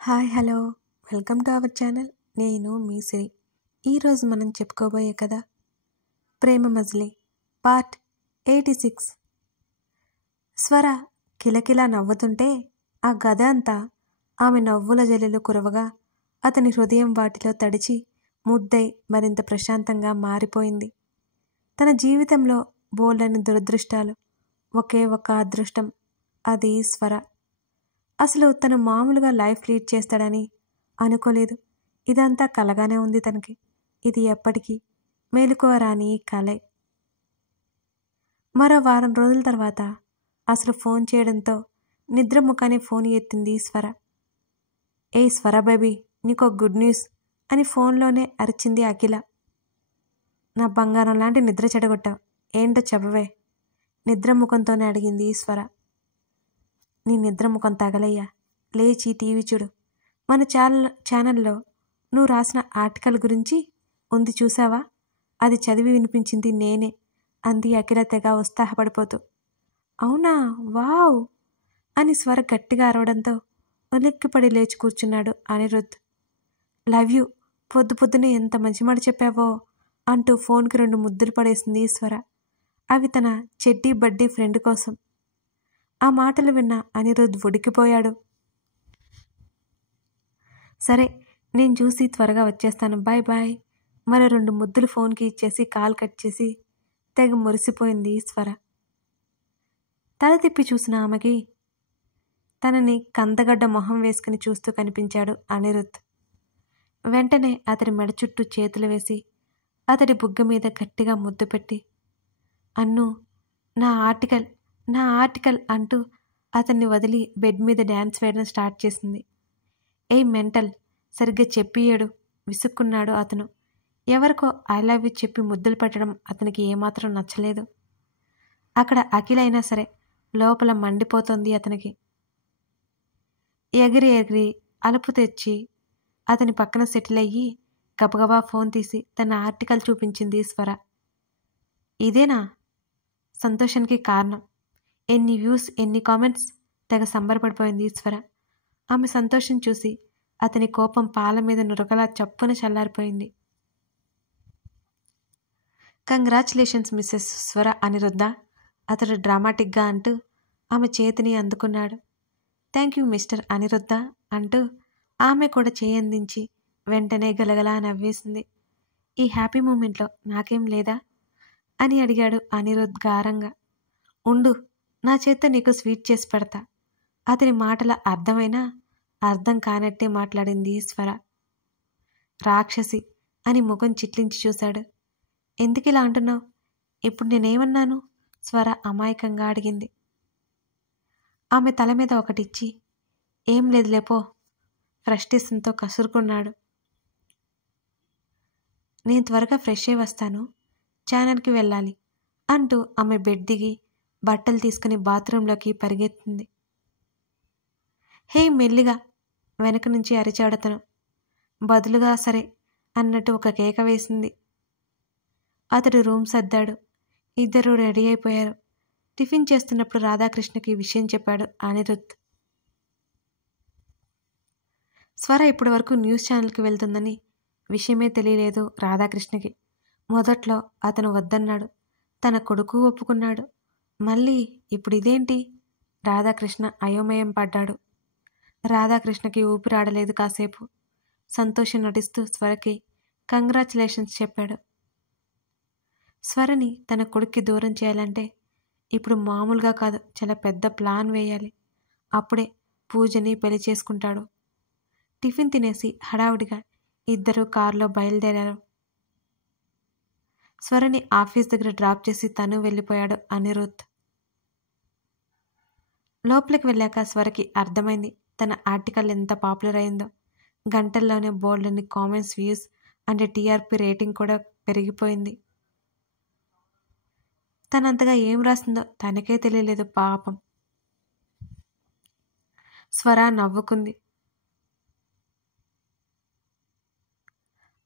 Hi hello welcome to our channel. నేను మీ సిరి. ఈరోజు మనం చెప్పుకోబోయే కథ ప్రేమ మజిలీ పార్ట్ 86. స్వర కిలకిలా నవ్వుతుంటే ఆ గద అంతా ఆమె నవ్వుల జల్లులు కురవగా అతని హృదయం వాటిలో తడిచి ముద్దై మరింత ప్రశాంతంగా మారిపోయింది. తన జీవితంలో బోల్డని దురదృష్టాలు, ఒకే ఒక అదృష్టం, అది స్వర. అసలు తను మామూలుగా లైఫ్ లీడ్ చేస్తాడని అనుకోలేదు. ఇదంతా కలగానే ఉంది తనకి. ఇది ఎప్పటికీ మేలుకోవ రాని కలే. మరో వారం రోజుల తర్వాత అసలు ఫోన్ చేయడంతో నిద్రముఖానే ఫోన్ ఎత్తింది స్వర. ఏ స్వర బేబీ, నీకో గుడ్ న్యూస్ అని ఫోన్లోనే అరిచింది అఖిల. నా బంగారం లాంటి నిద్ర చెడగొట్టావు, ఏంటో చెప్పవే, నిద్రముఖంతోనే అడిగింది స్వర. నీ నిద్రముఖం తగలయ్యా, లేచి టీవీ చూడు. మన ఛానల్లో నువ్వు రాసిన ఆర్టికల్ గురించి ఉంది, చూసావా? అది చదివి వినిపించింది నేనే అంది అఖిల తెగ ఉత్సాహపడిపోతూ. అవునా, వావ్ అని స్వర గట్టిగా అరవడంతో ఉలిక్కిపడి లేచి కూర్చున్నాడు అనిరుద్ధ్. లవ్ యూ, పొద్దు పొద్దునే ఎంత మంచి మాట చెప్పావో అంటూ ఫోన్కి 2 ముద్దులు పడేసింది స్వర. అవి తన చెడ్డీ బడ్డీ ఫ్రెండ్ కోసం. ఆ మాటలు విన్న అనిరుద్ధ్ ఉడికిపోయాడు. సరే, నేను చూసి త్వరగా వచ్చేస్తాను, బాయ్ బాయ్. మరో 2 ముద్దులు ఫోన్కి ఇచ్చేసి కాల్ కట్ చేసి తెగ మురిసిపోయింది స్వర. తల తిప్పి చూసిన ఆమెకి తనని కందగడ్డ మొహం వేసుకుని చూస్తూ కనిపించాడు అనిరుద్ధ్. వెంటనే అతడి మెడ చుట్టూ చేతులు వేసి అతడి బుగ్గ మీద గట్టిగా ముద్దు పెట్టి, అన్ను, నా ఆర్టికల్ అంటూ అతన్ని వదిలి బెడ్ మీద డ్యాన్స్ వేయడం స్టార్ట్ చేసింది. ఏ మెంటల్, సరిగ్గా చెప్పియ్యడు విసుక్కున్నాడు అతను. ఎవరికో ఐ లవ్ యూ చెప్పి ముద్దులు పెట్టడం అతనికి ఏమాత్రం నచ్చలేదు. అక్కడ అఖిల అయినా సరే లోపల మండిపోతోంది అతనికి. ఎగిరి ఎగిరి అలుపు తెచ్చి అతని పక్కన సెటిల్ అయ్యి గబగబా ఫోన్ తీసి తన ఆర్టికల్ చూపించింది స్వర. ఇదేనా సంతోషానికి కారణం? ఎన్ని వ్యూస్, ఎన్ని కామెంట్స్! తెగ సంబరపడిపోయింది స్వర. ఆమె సంతోషం చూసి అతని కోపం పాల మీద నురగలా చప్పున చల్లారిపోయింది. కంగ్రాచులేషన్స్ మిస్సెస్ స్వర అనిరుద్ధ, అతడు డ్రామాటిక్గా అంటూ ఆమె చేతిని అందుకున్నాడు. థ్యాంక్ యూ మిస్టర్ అనిరుద్ధ అంటూ ఆమె కూడా చేయందించి వెంటనే గలగలా నవ్వేసింది. ఈ హ్యాపీ మూమెంట్లో నాకేం లేదా అని అడిగాడు అనిరుద్ధ్ గారంగా. ఉండు, నా చేత్తో నీకు స్వీట్ చేసి పెడతా. అతని మాటల అర్థమైనా అర్థం కానట్టే మాట్లాడింది స్వర. రాక్షసి అని ముఖం చిట్లించి చూశాడు. ఎందుకిలా అంటున్నావు? ఇప్పుడు నేనేమన్నాను? స్వర అమాయకంగా అడిగింది. ఆమె తల మీద ఒకటిచ్చి, ఏం లేదులేపో, ఫ్రస్ట్రేషన్తో కసురుకున్నాడు. నేను త్వరగా ఫ్రెష్ అయి వస్తాను, ఛానల్కి వెళ్ళాలి అంటూ ఆమె బెడ్ దిగి బట్టలు తీసుకుని బాత్రూంలోకి పరిగెత్తింది. హే మెల్లిగా వెనక నుంచి అరిచాడతను. బదులుగా సరే అన్నట్టు ఒక కేక వేసింది. అతడు రూమ్ సర్దాడు. ఇద్దరూ రెడీ అయిపోయారు. టిఫిన్ చేస్తున్నప్పుడు రాధాకృష్ణకి విషయం చెప్పాడు అనిరుద్ధ్. స్వర ఇప్పటి వరకు న్యూస్ ఛానల్కి వెళ్తుందని విషయమే తెలియలేదు రాధాకృష్ణకి. మొదట్లో అతను వద్దన్నాడు. తన కొడుకు ఒప్పుకున్నాడు. మళ్ళీ ఇప్పుడు ఇదేంటి? రాధాకృష్ణ అయోమయం పడ్డాడు. రాధాకృష్ణకి ఊపిరాడలేదు కాసేపు. సంతోషం నటిస్తూ స్వరకి కంగ్రాచులేషన్స్ చెప్పాడు. స్వరని తన కొడుక్కి దూరం చేయాలంటే ఇప్పుడు మామూలుగా కాదు, చాలా పెద్ద ప్లాన్ వేయాలి. అప్పుడే పూజని పెళ్లి చేసుకుంటాడు. టిఫిన్ తినేసి హడావుడిగా ఇద్దరూ కారులో బయలుదేరారు. స్వరని ఆఫీస్ దగ్గర డ్రాప్ చేసి తను వెళ్ళిపోయాడు అనిరుద్ధ్. లోపలికి వెళ్ళాక స్వరకి అర్థమైంది తన ఆర్టికల్ ఎంత పాపులర్ అయిందో. గంటల్లోనే బోల్డన్ని కామెంట్స్, వ్యూస్ అంటే టీఆర్పీ రేటింగ్ కూడా పెరిగిపోయింది. తనంతగా ఏం రాసిందో తనకే తెలియలేదు పాపం. స్వర నవ్వుకుంది.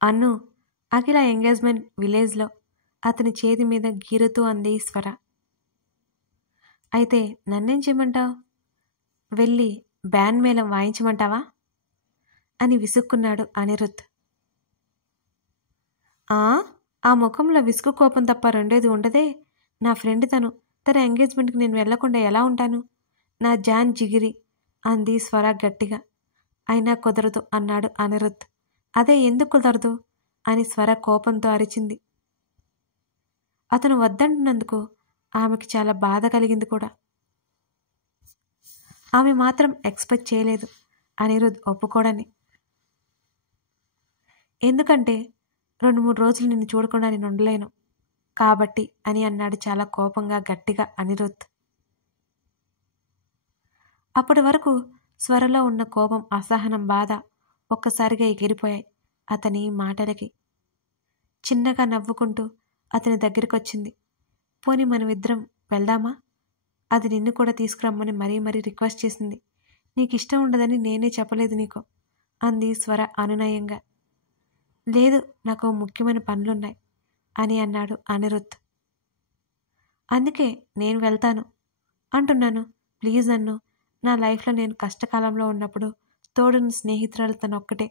అన్ను, అఖిల ఎంగేజ్మెంట్ విలేజ్లో అతని చేతి మీద గీరుతూ అంది స్వర. అయితే నన్నేం చేయమంటావు? వెళ్ళి బ్యాండ్ మేళం వాయించమంటావా? అని విసుక్కున్నాడు అనిరుద్ధ్. ఆ ముఖంలో విసుగు కోపం తప్ప రెండేది ఉండదే. నా ఫ్రెండ్ తన ఎంగేజ్మెంట్కి నేను వెళ్లకుండా ఎలా ఉంటాను? నా జాన్ జిగిరి అంది స్వర గట్టిగా. అయినా కుదరదు అన్నాడు అనిరుద్ధ్. అదే ఎందుకు కుదరదు అని స్వర కోపంతో అరిచింది. అతను వద్దంటున్నందుకు ఆమెకి చాలా బాధ కలిగింది కూడా. ఆమె మాత్రం ఎక్స్పెక్ట్ చేయలేదు అనిరుద్ధ్ ఒప్పుకోడని. ఎందుకంటే 2-3 రోజులు నిన్ను చూడకుండా నేను ఉండలేను కాబట్టి అని అన్నాడు చాలా కోపంగా గట్టిగా అనిరుద్ధ్. అప్పటి వరకు స్వరలో ఉన్న కోపం, అసహనం, బాధ ఒక్కసారిగా ఎగిరిపోయాయి అతని మాటలకి. చిన్నగా నవ్వుకుంటూ అతని దగ్గరికొచ్చింది. పోనీ మనమిద్దరం వెళ్దామా? అది నిన్ను కూడా తీసుకురమ్మని మరీ రిక్వెస్ట్ చేసింది. నీకిష్టం ఉండదని నేనే చెప్పలేదు నీకు అంది స్వర అనునయంగా. లేదు, నాకు ముఖ్యమైన పనులున్నాయి అని అన్నాడు అనిరుద్ధ్. అందుకే నేను వెళ్తాను అంటున్నాను. ప్లీజ్ నన్ను. నా లైఫ్లో నేను కష్టకాలంలో ఉన్నప్పుడు తోడున్న స్నేహితురాలు తనొక్కటే.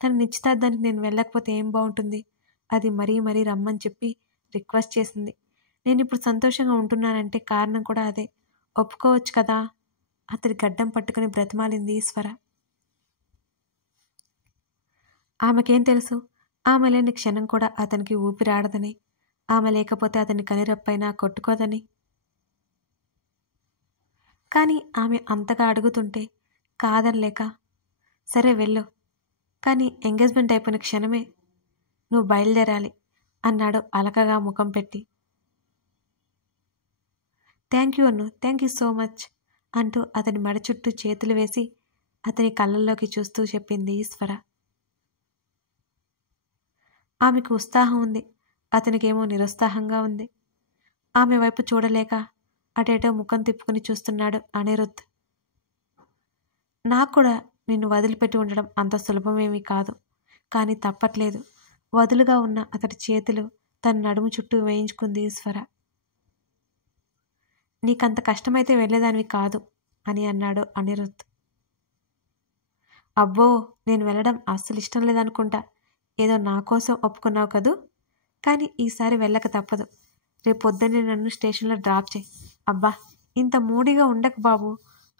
తన నిశ్చితార్థానికి నేను వెళ్ళకపోతే ఏం బాగుంటుంది? అది మరీ రమ్మని చెప్పి రిక్వెస్ట్ చేసింది. నేను ఇప్పుడు సంతోషంగా ఉంటున్నానంటే కారణం కూడా అదే. ఒప్పుకోవచ్చు కదా? అతడి గడ్డం పట్టుకుని బ్రతిమాలింది స్వర. ఆమెకేం తెలుసు? ఆమె లేని క్షణం కూడా అతనికి ఊపిరాడదని, ఆమె లేకపోతే అతని కనిరెప్పైనా కొట్టుకోదని. కానీ ఆమె అంతగా అడుగుతుంటే కాదనలేక, సరే వెళ్ళు, కానీ ఎంగేజ్మెంట్ అయిపోయిన క్షణమే నువ్వు బయలుదేరాలి అన్నాడు అలకగా ముఖం పెట్టి. థ్యాంక్ యూ అన్ను, థ్యాంక్ యూ సో మచ్ అంటూ అతని మెడ చుట్టూ చేతులు వేసి అతని కళ్ళల్లోకి చూస్తూ చెప్పింది స్వర. ఆమెకు ఉత్సాహం ఉంది, అతనికేమో నిరుత్సాహంగా ఉంది. ఆమె వైపు చూడలేక అటేటో ముఖం తిప్పుకుని చూస్తున్నాడు అనిరుద్ధ్. నాకు కూడా నిన్ను వదిలిపెట్టి ఉండడం అంత సులభమేమీ కాదు, కానీ తప్పట్లేదు. వదులుగా ఉన్న అతడి చేతులు తన నడుము చుట్టూ వేయించుకుంది స్వర. నీకంత కష్టమైతే వెళ్ళేదానివి కాదు అని అన్నాడు అనిరుద్ధ్. అబ్బో, నేను వెళ్ళడం అస్సలు ఇష్టం లేదనుకుంటా. ఏదో నా కోసం ఒప్పుకున్నావు కదూ, కానీ ఈసారి వెళ్ళక తప్పదు. రేపు పొద్దున్నే నన్ను స్టేషన్లో డ్రాప్ చేయి. అబ్బా, ఇంత మూడిగా ఉండకు బాబు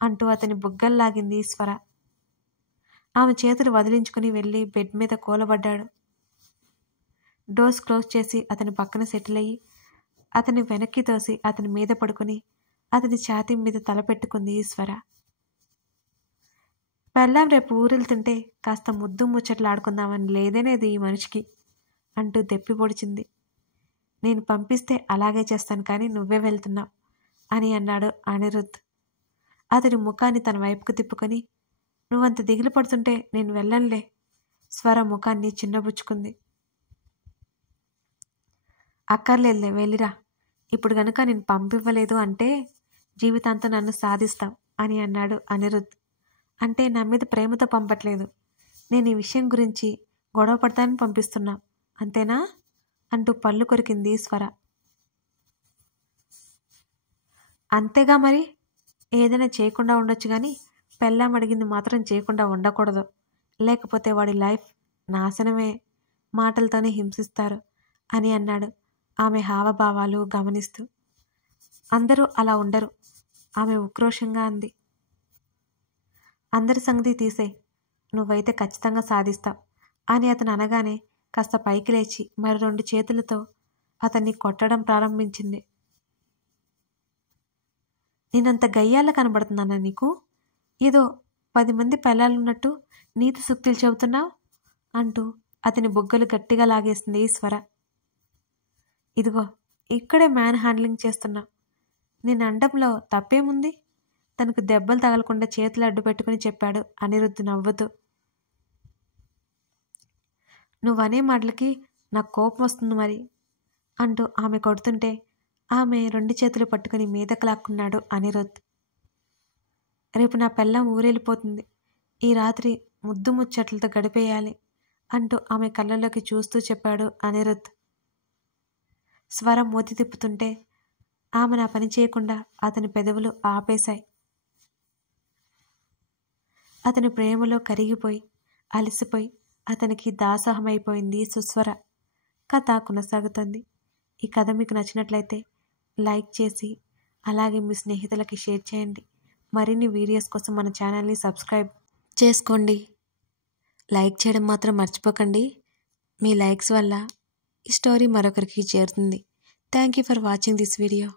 అంటూ అతని బుగ్గల్లాగింది స్వర. ఆమె చేతులు వదిలించుకుని వెళ్ళి బెడ్ మీద కూలబడ్డాడు. డోర్స్ క్లోజ్ చేసి అతని పక్కన సెటిల్ అయ్యి అతని వెనక్కి తోసి అతని మీద పడుకుని అతని ఛాతీ మీద తలపెట్టుకుంది స్వర. పెళ్ళాం రేపు ఊరెళ్తుంటే కాస్త ముద్దు ముచ్చట్లు ఆడుకుందామని లేదనేది ఈ మనిషికి అంటూ దెప్పి పొడిచింది. నేను పంపిస్తే అలాగే చేస్తాను, కానీ నువ్వే వెళ్తున్నావు అని అన్నాడు అనిరుద్ధ్. అతడి ముఖాన్ని తన వైపుకు తిప్పుకొని, నువ్వంత దిగులు పడుతుంటే నేను వెళ్ళనులే. స్వర ముఖాన్ని చిన్నబుచ్చుకుంది. అక్కర్లేదులే, వెళ్ళిరా. ఇప్పుడు గనుక నేను పంపివ్వలేదు అంటే జీవితాంతం నన్ను సాధిస్తావు అని అన్నాడు అనిరుద్ధ్. అంటే నా మీద ప్రేమతో పంపట్లేదు, నేను ఈ విషయం గురించి గొడవ పడతానని పంపిస్తున్నా, అంతేనా అంటూ పళ్ళు కొరికింది స్వర. అంతేగా మరి, ఏదైనా చేయకుండా ఉండొచ్చు కానీ పెళ్ళాం అడిగింది మాత్రం చేయకుండా ఉండకూడదు. లేకపోతే వాడి లైఫ్ నాశనమే. మాటలతోనే హింసిస్తారు అని అన్నాడు ఆమె హావభావాలు గమనిస్తూ. అందరూ అలా ఉండరు, ఆమె ఉక్రోషంగా అంది. అందరి సంగతి తీసే, నువ్వైతే ఖచ్చితంగా సాధిస్తావు అని అతను అనగానే కాస్త పైకి లేచి మరి 2 చేతులతో అతన్ని కొట్టడం ప్రారంభించింది. నేనంత గయ్యాల కనబడుతున్నానా నీకు? ఏదో 10 మంది పెళ్ళాలున్నట్టు నీతి సూక్తులు చెబుతున్నావు అంటూ అతని బుగ్గలు గట్టిగా లాగేసింది స్వర. ఇదిగో ఇక్కడే మ్యాన్ హ్యాండ్లింగ్ చేస్తున్నా, నేను అండంలో తప్పేముంది? తనకు దెబ్బలు తగలకుండా చేతులు అడ్డు పెట్టుకుని చెప్పాడు అనిరుద్ధ్ నవ్వుతూ. నువ్వనే మాటలకి నాకు కోపం వస్తుంది మరి అంటూ ఆమె కొడుతుంటే ఆమె 2 చేతులు పట్టుకుని మీదకు లాక్కున్నాడు అనిరుద్ధ్. రేపు నా పెళ్ళాం ఊరెళ్ళిపోతుంది, ఈ రాత్రి ముద్దు ముచ్చట్లతో గడిపేయాలి అంటూ ఆమె కళ్ళలోకి చూస్తూ చెప్పాడు అనిరుద్ధ్. స్వర మూతి తిప్పుతుంటే ఆమె నా పని చేయకుండా అతని పెదవులు ఆపేశాయి. అతని ప్రేమలో కరిగిపోయి అలసిపోయి అతనికి దాసోహమైపోయింది సుస్వర. కథ కొనసాగుతుంది. ఈ కథ మీకు నచ్చినట్లయితే లైక్ చేసి అలాగే మీ స్నేహితులకి షేర్ చేయండి. మరిన్ని వీడియోస్ కోసం మన ఛానల్ని సబ్స్క్రైబ్ చేసుకోండి. లైక్ చేయడం మాత్రం మర్చిపోకండి. మీ లైక్స్ వల్ల ఈ స్టోరీ మరొకరికి చేరుతుంది. Thank you for watching this video.